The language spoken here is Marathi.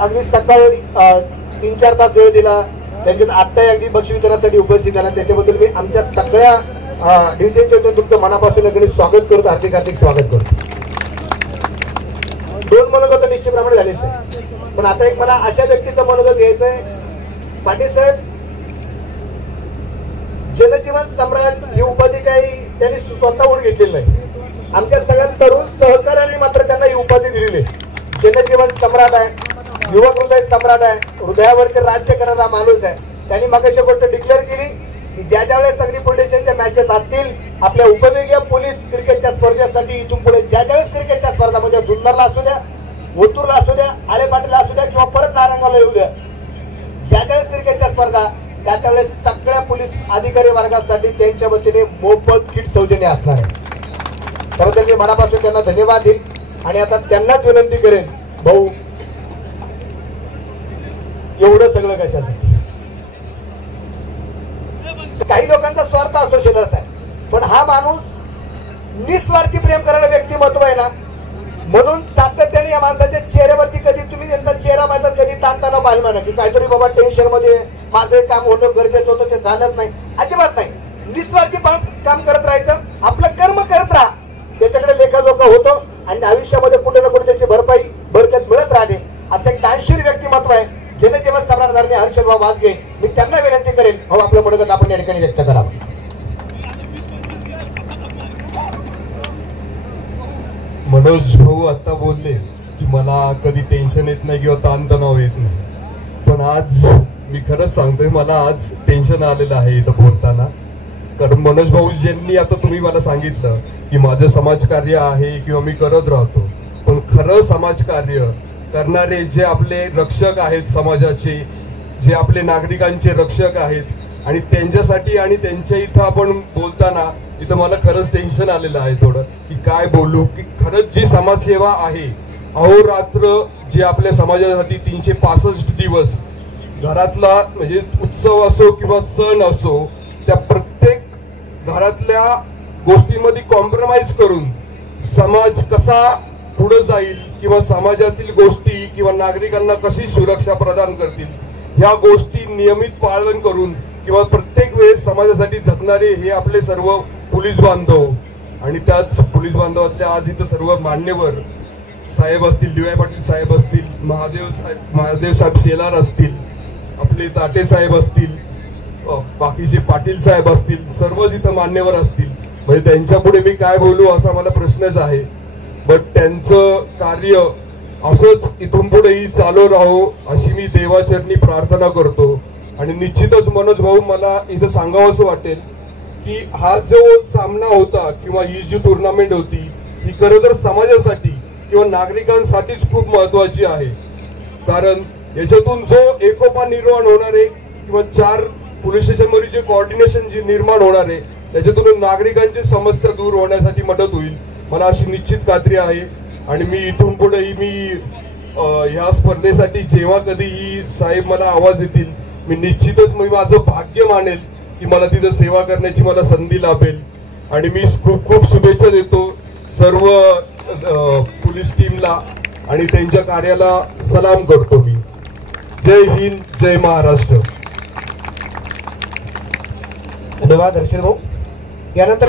अगदी सकाळी 3-4 तास वेळ दिला, त्यांच्यात आत्ताही अगदी बक्षीस वितरणासाठी उपस्थित झाला, त्याच्याबद्दल मी आमच्या सगळ्या डिव्हिजनच्या तुमचं मनापासून अगदी स्वागत करतो, हार्दिक हार्दिक स्वागत करतो. 2 मनोगत निश्चितप्रमाणे झालेच आहे, पण आता एक मला अशा व्यक्तीचं मनोगत घ्यायचं आहे. पाटील साहेब, जनजीवन सम्राट ही उपाधी काही त्यांनी स्वतःहून घेतलेली नाही, आमच्या सगळ्या तरुण सहकार्याने मात्र त्यांना ही उपाधी दिलेली आहे. जनजीवन सम्राट आहे, युवक हृदय सम्राट आहे, हृदयावरती राज्य करणारा माणूस आहे. त्यांनी मगाशी गोष्ट डिक्लेअर केली की ज्या ज्यावेळेस सगळी पोलिसांच्या मॅचेस असतील, आपल्या उपविभागीय पोलीस क्रिकेटच्या स्पर्धेसाठी इथून पुढे ज्या ज्यावेळेस क्रिकेटच्या स्पर्धामध्ये जुन्नरला असू द्या, ओतूरला असू द्या, आळेपाटीला असू द्या किंवा परत नारंगाला येऊ द्या, ज्या ज्यावेळेस क्रिकेटच्या स्पर्धा त्यावेळेस सगळ्या पोलीस अधिकारी वर्गासाठी त्यांच्या वतीने मोफत किट सौजन्य असणार आहे. त्याबद्दल मी मनापासून त्यांना धन्यवाद देईन आणि आता त्यांनाच विनंती करेन, भाऊ एवढं सगळं कशासाठी? काही लोकांचा स्वार्थ असतो शेलर साहेब, पण हा माणूस निस्वार्थी प्रेम करणारा व्यक्तिमत्व आहे ना, म्हणून सातत्याने या माणसाच्या चेहऱ्यावरती कधी तुम्ही त्यांचा चेहरा माहिती कधी ताणताना पाहिलं ना की काहीतरी बाबा टेन्शन मध्ये माझं काम होणं गरजेचं होतं, ते झालंच नाही, अजिबात नाही. निस्वार्थी काम करत राहायचं, आपलं कर्म करत राहा, त्याच्याकडे लेखाजोखा होतो आणि आयुष्यामध्ये कुठे ना कुठे त्याची भरपाई बरकत मिळत राहते. असं एक दानशीर व्यक्तिमत्व आहे जनजीवन सम्राट हर्षलभाऊ वाजगे. मी त्यांना विनंती करेन, भाऊ आपलं मनोगत आपण या ठिकाणी व्यक्त करावं. मनोज भाऊ आता बोलले की मला कधी टेन्शन येत नाही किंवा ताणतणाव येत नाही, पण आज मी खरंच सांगतोय मला आज टेन्शन आलेलं आहे इथं बोलताना. कारण मनोज भाऊ ज्यांनी आता तुम्ही मला सांगितलं की माझं समाजकार्य आहे किंवा मी करत राहतो, पण खरं समाजकार्य करणारे जे आपले रक्षक आहेत समाजाचे, जे आपले नागरिकांचे रक्षक आहेत, आणि त्यांच्यासाठी आणि त्यांच्या इथं आपण बोलताना इथं मला खरंच टेन्शन आलेलं आहे थोडं की काय बोलू, की खरंच जी समाजसेवा आहे अहोरात्र जे आपल्या समाजासाठी 365 दिवस घरातला म्हणजे उत्सव असो किंवा सण असो, त्या प्रत्येक घरातल्या गोष्टींमध्ये कॉम्प्रोमाइज करून समाज कसा पुढे जाईल किंवा समाजातील गोष्टी किंवा नागरिकांना कशी सुरक्षा प्रदान करतील ह्या गोष्टी नियमित पालन करून किंवा प्रत्येक वेळेस समाजासाठी झटणारे हे आपले सर्व पोलीस बांधव, आणि त्याच पोलीस बांधवातले आज इथं सर्व मान्यवर साहेब असतील, डी वाय पाटील साहेब असतील, महादेव साहेब शेलार असतील, आपले ताटे साहेब असतील, बाकीचे पाटील साहेब असतील, सर्वच इथं मान्यवर असतील. म्हणजे त्यांच्या पुढे मी काय बोलू असा मला प्रश्नच आहे. बट त्यांचं कार्य असंच इथून पुढेही चालू राहो अशी मी देवाचरणी प्रार्थना करतो. आणि निश्चितच मनोज भाऊ मला इथं सांगावं असं वाटेल की हा जो सामना होता किंवा ही जी टुर्नामेंट होती ही खरं तर समाजासाठी किंवा नागरिकांसाठीच खूप महत्वाची आहे. कारण याच्यातून जो एकोपा निर्माण होणार आहे किंवा 4 पोलीस स्टेशनमध्ये जे कोऑर्डिनेशन जे निर्माण होणार आहे त्याच्यातून नागरिकांची समस्या दूर होण्यासाठी मदत होईल, मला अशी निश्चित खात्री आहे. आणि मी इथून पुढेही मी ह्या स्पर्धेसाठी जेव्हा कधीही साहेब मला आवाज देतील मी निश्चितच माझं भाग्य मानेल की मला तिथं सेवा करण्याची मला संधी लाभेल. आणि मी खूप खूप शुभेच्छा देतो सर्व पोलीस टीमला आणि त्यांच्या कार्याला सलाम करतो मी. जय हिंद, जय महाराष्ट्र. धन्यवाद हर्षल भाऊ. यानंतर